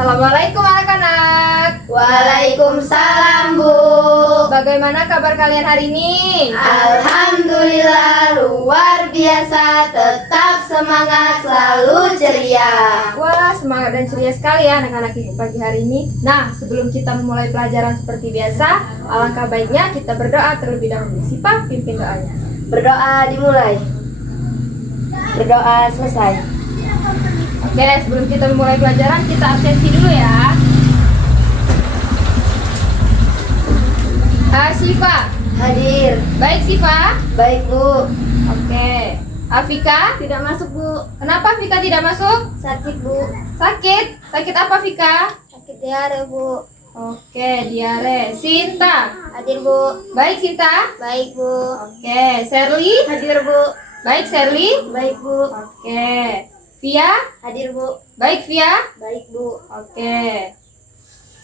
Assalamualaikum anak-anak. Waalaikumsalam, Bu. Bagaimana kabar kalian hari ini? Alhamdulillah luar biasa, tetap semangat, selalu ceria. Wah, semangat dan ceria sekali ya anak-anak ibu pagi hari ini. Nah, sebelum kita memulai pelajaran seperti biasa, alangkah baiknya kita berdoa terlebih dahulu. Siapa pimpin doanya? Berdoa dimulai. Berdoa selesai. Oke, sebelum kita memulai pelajaran, kita absensi dulu ya. Siva. Hadir. Baik Siva. Baik, Bu. Oke. Afika. Tidak masuk, Bu. Kenapa Afika tidak masuk? Sakit, Bu. Sakit? Sakit apa Afika? Sakit diare, Bu. Oke, diare. Sinta. Hadir, Bu. Baik Sinta. Baik, Bu. Oke, Sherly. Hadir, Bu. Baik Sherly. Baik, Bu. Oke. Via. Hadir, Bu. Baik Via. Baik, Bu. Oke.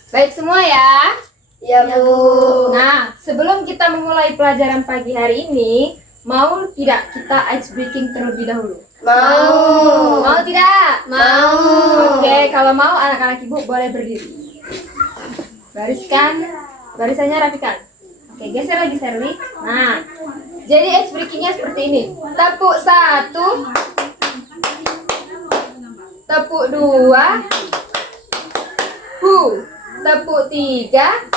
Baik semua ya. Ya, Bu. Nah, sebelum kita memulai pelajaran pagi hari ini, mau tidak kita ice breaking terlebih dahulu? Mau. Mau tidak? Mau. Oke, kalau mau anak-anak ibu boleh berdiri. Barisannya rapikan. Oke, geser lagi Sherly. Nah, jadi ice breakingnya seperti ini. Tepuk 1, tepuk 2, tepuk 3,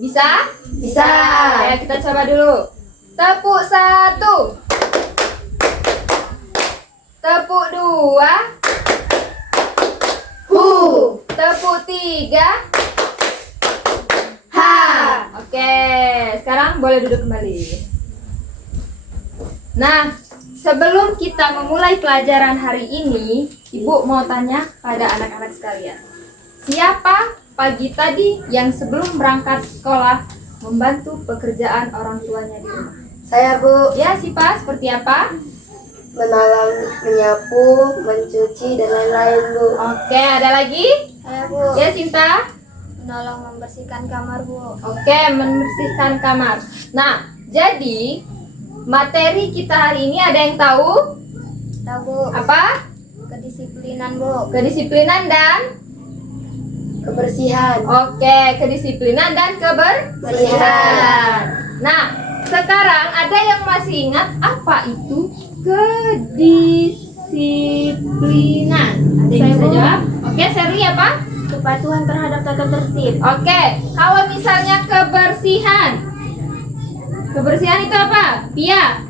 bisa? Bisa. Ya, kita coba dulu. Tepuk 1, tepuk 2, tepuk 3, Oke, sekarang boleh duduk kembali. Nah, sebelum kita memulai pelajaran hari ini, Ibu mau tanya pada anak-anak sekalian. Siapa pagi tadi yang sebelum berangkat sekolah membantu pekerjaan orang tuanya di rumah? Saya, Bu. Ya, Sipa, seperti apa? Menolong, menyapu, mencuci, dan lain-lain, Bu. Oke, ada lagi? Saya, Bu. Ya, Sinta? Menolong membersihkan kamar, Bu. Oke, membersihkan kamar. Nah, jadi materi kita hari ini ada yang tahu? Tahu, Bu. Apa? Kedisiplinan, Bu. Kedisiplinan dan Kebersihan. Oke, kedisiplinan dan kebersihan. Nah, sekarang ada yang masih ingat apa itu kedisiplinan? Ada yang bisa jawab? Oke, Sherly apa? Kepatuhan terhadap tata tertib. Oke, kalau misalnya kebersihan. Kebersihan itu apa? Pia.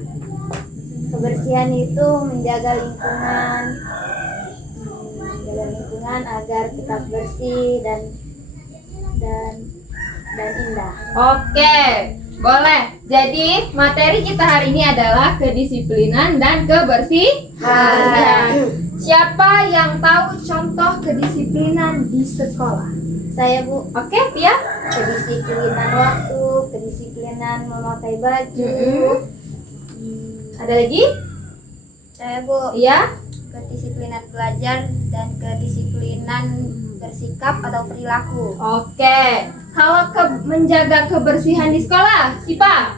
Kebersihan itu menjaga lingkungan. Menjaga lingkungan agar tetap bersih dan indah. Oke, boleh. Jadi materi kita hari ini adalah kedisiplinan dan kebersihan. Siapa yang tahu contoh kedisiplinan di sekolah? Saya, Bu. Oke, Pia. Kedisiplinan waktu, kedisiplinan memakai baju. Ada lagi? Saya, Bu. Iya. Kedisiplinan belajar dan kedisiplinan bersikap atau perilaku. Oke. Kalau menjaga kebersihan di sekolah, Sipa?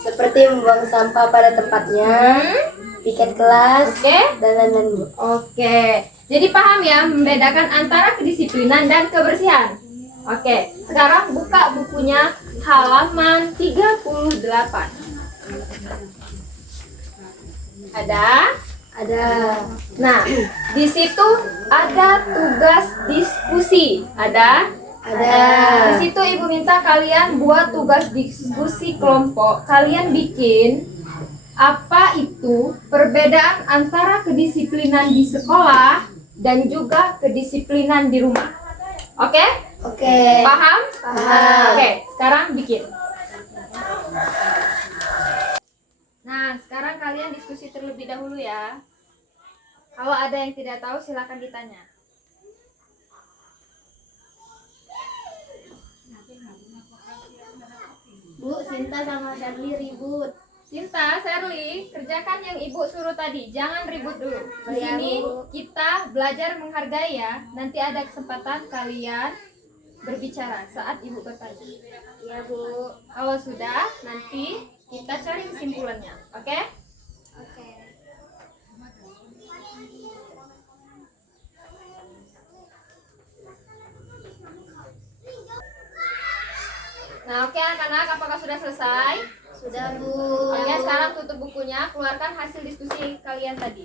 Seperti membuang sampah pada tempatnya, piket kelas, Oke. dan lain-lain, Bu. Oke. Jadi paham ya membedakan antara kedisiplinan dan kebersihan. Oke. Sekarang buka bukunya halaman 38. Ada? Ada. Nah, di situ ada tugas diskusi. Ada? Ada. Di situ Ibu minta kalian buat tugas diskusi kelompok. Kalian bikin apa itu perbedaan antara kedisiplinan di sekolah dan juga kedisiplinan di rumah. Oke? Oke. Paham? Paham. Oke, sekarang bikin. Nah, sekarang kalian diskusi terlebih dahulu ya. Kalau ada yang tidak tahu silakan ditanya. Bu, Sinta sama Sherly ribut. Sinta, Sherly, kerjakan yang Ibu suruh tadi. Jangan ribut dulu. Di Iya, sini Bu. kita belajar menghargai ya. Nanti ada kesempatan kalian berbicara saat Ibu bertanya. Iya, Bu. Kalau sudah, nanti kita cari kesimpulannya. Oke? Oke. Nah, oke anak-anak, apakah sudah selesai? Sudah, Bu. Oke, sekarang tutup bukunya, keluarkan hasil diskusi kalian tadi.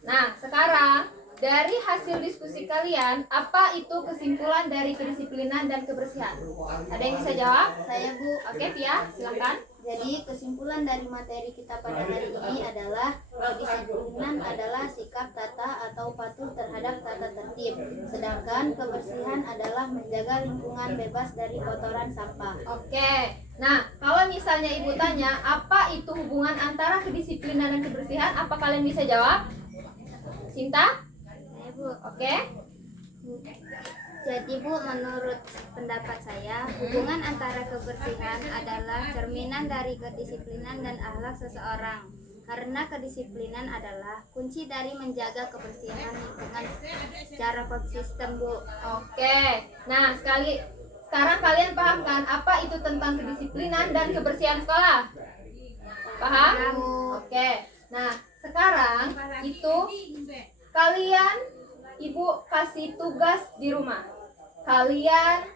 Nah, sekarang dari hasil diskusi kalian, apa itu kesimpulan dari kedisiplinan dan kebersihan? Ada yang bisa jawab? Saya, Bu. Oke, Pia, silakan. Jadi kesimpulan dari materi kita pada hari ini adalah kedisiplinan adalah sikap tata atau patuh terhadap tata tertib. Sedangkan kebersihan adalah menjaga lingkungan bebas dari kotoran sampah. Oke. Nah, kalau misalnya Ibu tanya, apa itu hubungan antara kedisiplinan dan kebersihan? Apa kalian bisa jawab? Sinta? Saya, Bu. Oke. Jadi, Bu, menurut pendapat saya, hubungan antara kebersihan adalah cerminan dari kedisiplinan dan akhlak seseorang. Karena kedisiplinan adalah kunci dari menjaga kebersihan lingkungan secara konsisten, Bu. Oke. Nah, sekarang kalian paham kan apa itu tentang kedisiplinan dan kebersihan sekolah? Paham? Oke. Nah, sekarang itu kalian Ibu kasih tugas di rumah. Kalian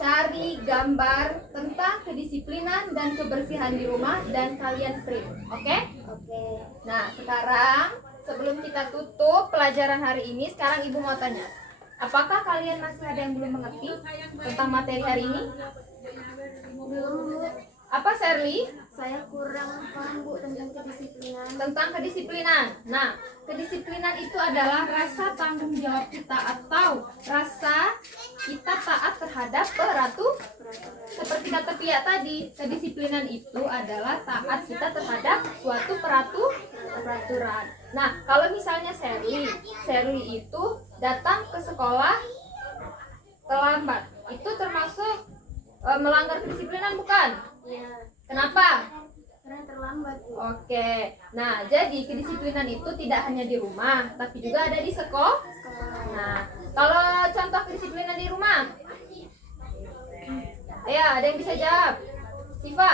cari gambar tentang kedisiplinan dan kebersihan di rumah dan kalian print. Oke? Oke. Nah, sekarang sebelum kita tutup pelajaran hari ini, sekarang Ibu mau tanya. Apakah kalian masih ada yang belum mengerti tentang materi hari ini? Belum, Bu. Apa, Sherly? Saya kurang paham, Bu, tentang kedisiplinan. Tentang kedisiplinan. Nah, kedisiplinan itu adalah rasa tanggung jawab kita atau rasa kita taat terhadap peraturan. Seperti kata Pia tadi, kedisiplinan itu adalah taat kita terhadap suatu peraturan. Nah, kalau misalnya Sherly itu datang ke sekolah terlambat, itu termasuk melanggar kedisiplinan bukan? Iya. Kenapa? Karena terlambat, Bu. Oke, nah jadi kedisiplinan itu tidak hanya di rumah, tapi juga ada di sekolah. Nah, kalau contoh kedisiplinan di rumah, ayo ada yang bisa jawab? Siva?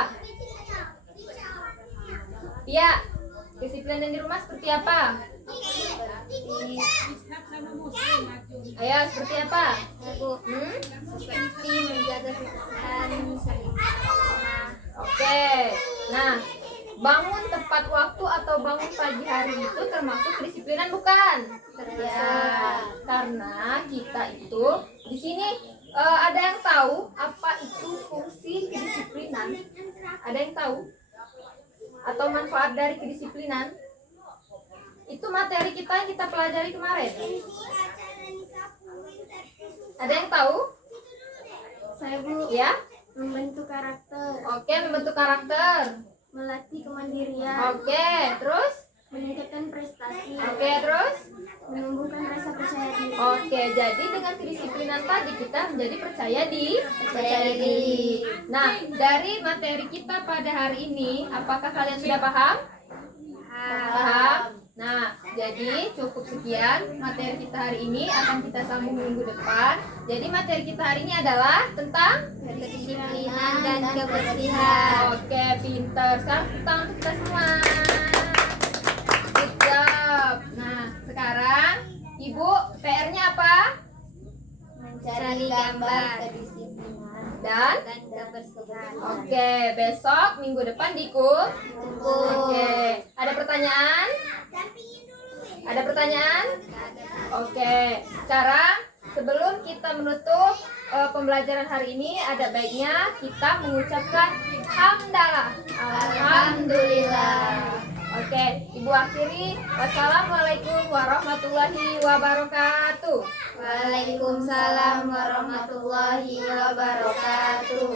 Iya, kedisiplinan di rumah seperti apa? Ayo, seperti apa? Bu, seperti menjaga kebersihan rumah. Oke, nah bangun tepat waktu atau bangun pagi hari itu termasuk kedisiplinan bukan? Ya, karena kita itu di sini ada yang tahu apa itu fungsi kedisiplinan? Ada yang tahu? Atau manfaat dari kedisiplinan? Itu materi kita yang kita pelajari kemarin. Ada yang tahu? Saya, Bu. Ya? Membentuk karakter, Oke, membentuk karakter. melatih kemandirian, Oke, terus? meningkatkan prestasi, Oke, terus? menumbuhkan rasa percaya diri. Oke, jadi dengan kedisiplinan tadi kita menjadi percaya diri. Nah, dari materi kita pada hari ini, apakah kalian sudah paham? Paham? Nah, jadi cukup sekian materi kita hari ini, akan kita sambung minggu depan. Jadi materi kita hari ini adalah tentang Kedisiplinan dan kebersihan. Oke, pinter. Sekarang tepuk tangan untuk kita semua. Good job. Nah, sekarang Ibu PR-nya apa? Mencari gambar kedisiplinan Dan dan kebersihan. oke, besok minggu depan diikut. Oke, ada pertanyaan? Ada pertanyaan? Oke, sekarang sebelum kita menutup pembelajaran hari ini, ada baiknya kita mengucapkan hamdalah. Alhamdulillah. Oke, Ibu akhiri. Wassalamualaikum warahmatullahi wabarakatuh. Waalaikumsalam warahmatullahi wabarakatuh.